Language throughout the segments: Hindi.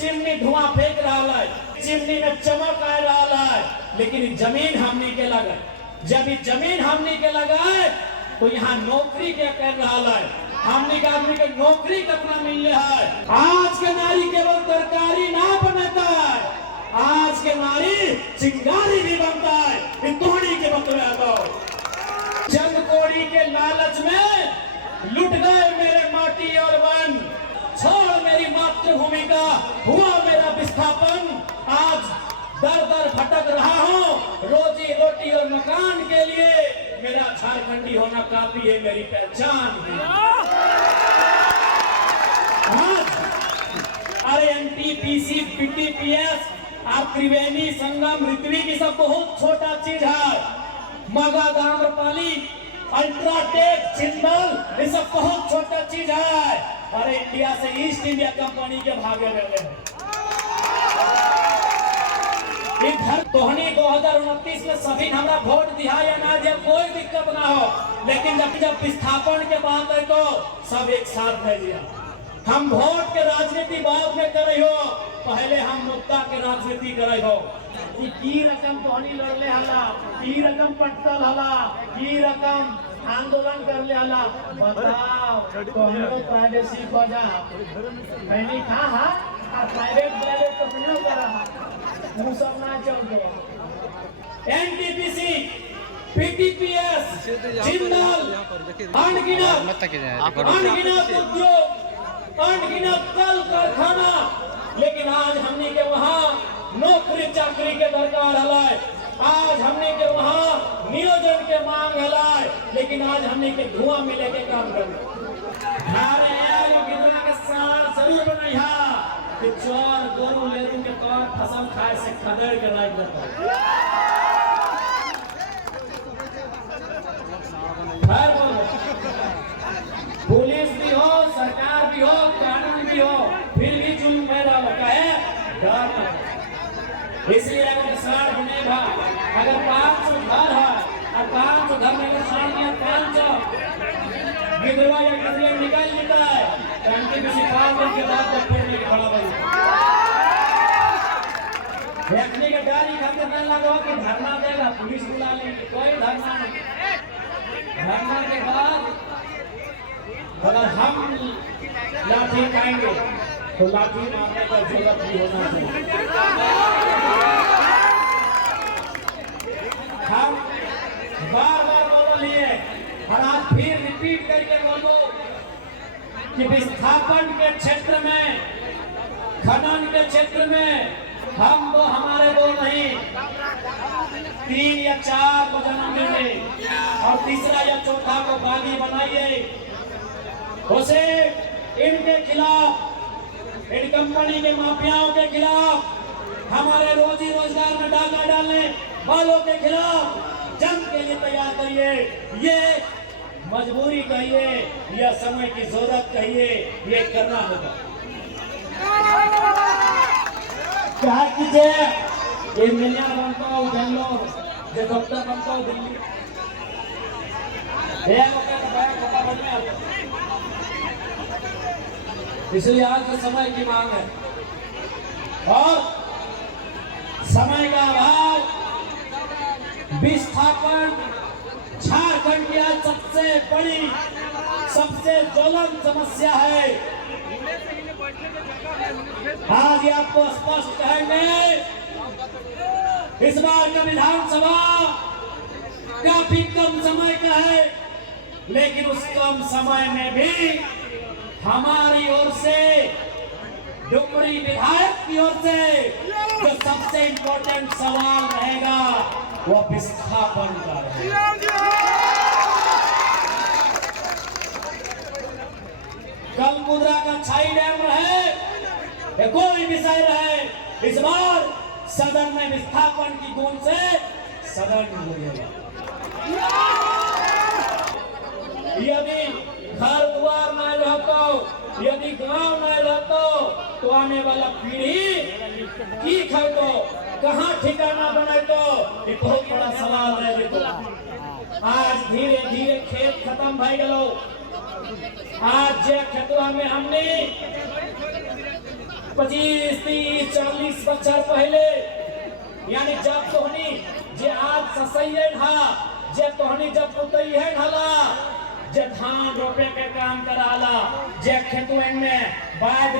चिमनी धुआं फेंक रहा है, चिमनी में चमक आ रहा है, लेकिन जमीन हमनी के लगा। जब जमीन हमनी के लगा है तो यहाँ नौकरी क्या कर रहा है, हमनी के आदमी के नौकरी कितना मिल रहा है। आज के नारी केवल तरकारी ना बनता है, आज के नारी चिंगारी भी बनता है। तोहनी के बतला दो, चंद कोड़ी के लालच में लुट गए मेरे माटी और वन, छोड़ मेरी मातृभूमि का हुआ मेरा विस्थापन। आज दर दर भटक रहा हूँ रोजी रोटी और मकान के लिए, मेरा झारखंडी होना काफी है मेरी पहचान है। अरे एनटीपीसी, बीटीपीएस, आप त्रिवेणी, संगम, ऋत्विक, ये सब बहुत छोटा चीज है। मगा, गांगरपाली, अल्ट्राटेक, जिंदल, ये सब बहुत छोटा चीज है। अरे इंडिया से ईस्ट इंडिया कंपनी के भागे रहे हैं। इधर तोहनी 2029 में सभी हमरा वोट दिया या ना, जब कोई दिक्कत ना हो, लेकिन जब विस्थापन के बात है तो सब एक साथ है दिया। हम वोट के राजनीति बाद में करे हो, पहले हम मुद्दा के राजनीति करे हो। की रकम तोहनी लड़ले हला, की रकम पटल हला, की रकम आंदोलन कर ले हला, बताओ तो हमरो प्राइवेसी को जा पहले कहा हा प्राइवेट कंपनियों का रहा वो सब ना चल दो। एनटीपीसी, पीटीपीएस, जिंदल, अनगिनत उद्योग, अनगिनत कल कारखाना, लेकिन आज हमने के वहाँ नौकरी चाकरी के दरकार हलाय, आज हमने के वहाँ नियोजन के मांग हलाय, लेकिन आज हमने के धुआं मिले के काम कर जरूर बनाया कि चोर गोरू लेरू के तौर फसल खाए से खदेड़ के राज देता है। पुलिस भी हो, सरकार भी हो, कानून भी हो, फिर भी जुल्म पैदा होता है, डर। इसलिए अगर साठ बने भा, अगर 500 घर है और 500 घर में अगर साठ में 500 विधवा या करियर निकल लेता है, एनटीपीसी 5 दिन के बाद तो फिर नहीं खड़ा बन देखने के गाड़ी खाते नहीं लगा कि धरना देगा, पुलिस बुला लेंगे, कोई धरना नहीं। धरना के बाद अगर हम लाठी खाएंगे तो लाठी मारने का जरूरत भी होना चाहिए। हम बार बार बोल लिए और आज फिर रिपीट करके बोलो कि विस्थापन के क्षेत्र में, खनन के क्षेत्र में हम तो हमारे दो नहीं 3 या 4 को जन्म देंगे और तीसरा या चौथा को बागी बनाइए। उसे इनके खिलाफ, इन कंपनी के माफियाओं के खिलाफ, हमारे रोजी रोजगार में डाका डालने वालों के खिलाफ जंग के लिए तैयार करिए। ये मजबूरी कहिए या समय की जरूरत कहिए, ये करना होगा। क्या कीजिए, इंजीनियर बनता हूँ बेंगलोर, जो डॉक्टर बनता हूँ दिल्ली, इसलिए आज के समय की मांग है और समय का अभाव, विस्थापन झारखंड की आज सबसे बड़ी, सबसे ज्वलंत समस्या है। आज ये आपको स्पष्ट कहेंगे, इस बार का विधानसभा काफी कम समय का है, लेकिन उस कम समय में भी हमारी ओर से, डुमरी विधायक की ओर से जो सबसे इम्पोर्टेंट सवाल रहेगा वो विस्थापन का रहेगा। कल मुद्रा का छाई डैम रहे या कोई विषय रहे, इस बार सदन में विस्थापन की गूंज से सदन गूंजेगा। यदि घर द्वार न रहता, यदि गांव न रहता तो आने वाला पीढ़ी की खातो, कहाँ ठिकाना बनाए तो ये बहुत बड़ा सवाल है। देखो आज धीरे धीरे खेत खत्म भाई गलो। आज जे खेतवा में हमने 25, 30, 40 बच्चर पहले यानी जब तोहनी जे आज ससैये ढा जे तोहनी जब पुतैये ढला जे धान रोपे के काम कराला जे खेतुएं में बाज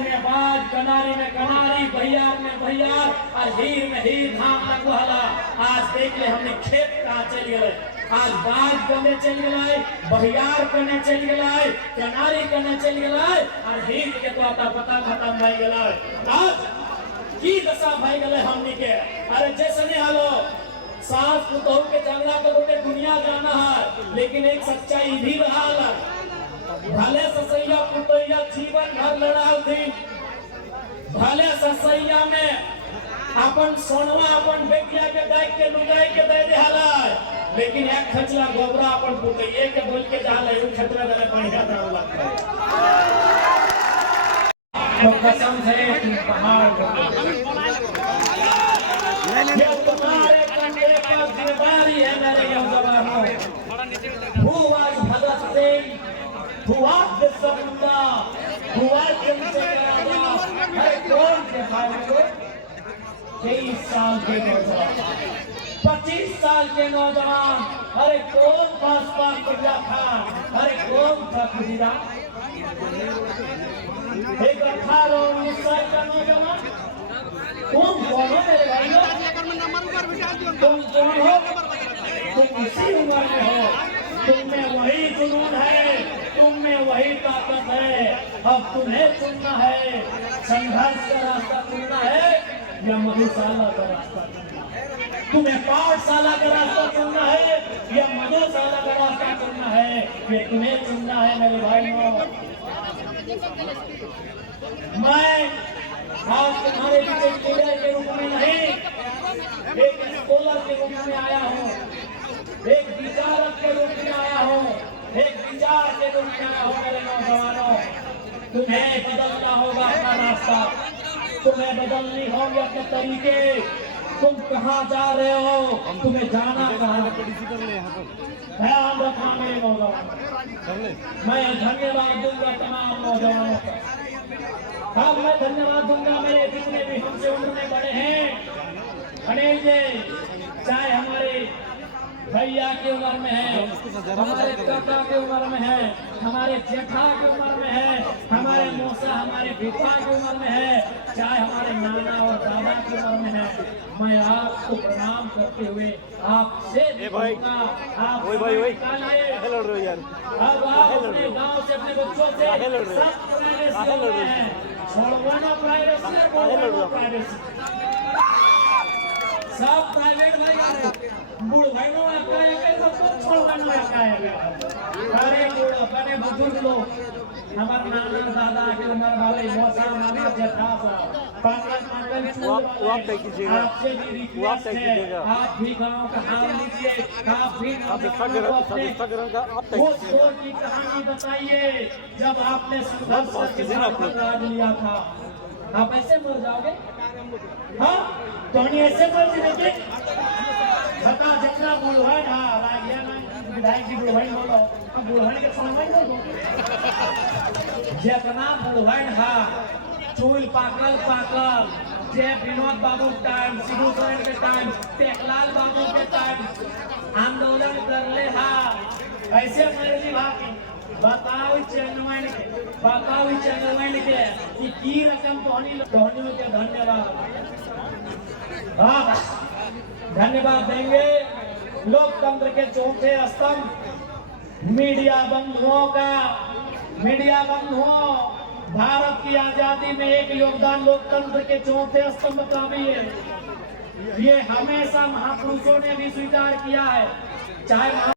कनारी में कनारी भैयार में भैयार और हीर में हीर धान लगवाला। आज देख ले हमने खेत कहाँ चल गए, आज बाज करने चल गए, बहियार करने चल गए, कनारी करने चल गए और हीर के तो आता पता खत्म भई गए। आज की दशा भई गए हमनी के। अरे जैसे नहीं हालो सास पुतोह के झगड़ा के दुनिया जाना है, लेकिन एक सच्चाई भी रहा भले ससैया पुतैया जीवन भर लड़ाल थी, भले ससैया में अपन सोनवा अपन बेटिया के देख के लुगाई के दे देला, लेकिन एक खचला गोबरा अपन पुतैये के बोल के जाला उ खतरा दले बढ़िया दाव लगता है। तो कसम से पहाड़ ये तुम्हारे कंधे पर जिम्मेदारी है मेरे नौजवानों। हुआ भगत सिंह, हुआ बिरसा, हुआ चंद्रशेखर, हर कौन के भाई को 23 साल के नौजवान, 25 साल के नौजवान, अरे कौन भाजपा खुदा था, अरे कौन था खुदा। एक 18-19 साल का नौजवान तुम कौन हो मेरे भाइयों, तुम कौन हो, तुम इसी उम्र में हो, तुम में वही जुनून है, तुम में वही ताकत है। अब तुम्हें चुनना है, संघर्ष का रास्ता चुनना है या मधुशाला का रास्ता चुनना है। तुम्हें पाठशाला का रास्ता चुनना है या मधुशाला का रास्ता चुनना है, ये तुम्हें चुनना है मेरे भाइयों। मैं आज तुम्हारे बीच एक लीडर के रूप में नहीं, एक स्कॉलर के रूप में आया हूँ, एक विचारक के रूप में आया हूँ, एक विचार के रूप में आया हूँ। मेरे नौजवानों, तुम्हें बदलना होगा अपना रास्ता, तुम्हें बदलनी होंगे अपने तरीके। तुम कहाँ जा रहे हो, तुम्हें जाना कहाँ, ध्यान रखना मेरे नौजवान। मैं धन्यवाद दूंगा तमाम नौजवानों का। अब मैं धन्यवाद दूंगा मेरे जितने भी हमसे उम्र में बड़े हैं। अनिल जी चाहे हमारे भैया की उम्र में है, हमारे काका की उम्र में है, हमारे जेठा की उम्र में है, हमारे मौसा हमारे भिपा की उम्र में है, चाहे हमारे नाना और दादा की उम्र में है। मैं आपको प्रणाम करते हुए आपसे आप अब आप अपने गाँव से अपने बच्चों से सब प्राइवेसी हैं, छोड़वाना प्राइवेसी सब प्राइवेट बूढ़ भाइयों छोड़वाना अरे बड़े बुजुर्ग लोग हमारे नाना दादा के उम्र वाले मौसा नाना जेठा आपसे भी रिक्वेस्ट है, आप भी गाँव का हाल लीजिए, आप भी उस दौर की कहानी बताइए जब आपने संघर्ष के साथ राज लिया था। आप ऐसे मर जाओगे, हाँ तो ऐसे मर जाएंगे। बता जितना बुढ़ाई विधायक की बुढ़ाई बोलो, अब बुढ़ाई के समय बोलो जितना बुढ़ाई हा चूल पाकल जे विनोद बाबू टाइम, शिबू सोरेन के टाइम, टेकलाल बाबू के टाइम आंदोलन कर ले हा ऐसे मर्जी भागी। बताओ चंद्रमैन के की रकम तोहनी के धन्यवाद धन्यवाद देंगे। लोकतंत्र के चौथे स्तंभ मीडिया बंधुओं भारत की आजादी में एक योगदान लोकतंत्र के चौथे स्तंभ का भी है। ये हमेशा महापुरुषों ने भी स्वीकार किया है, चाहे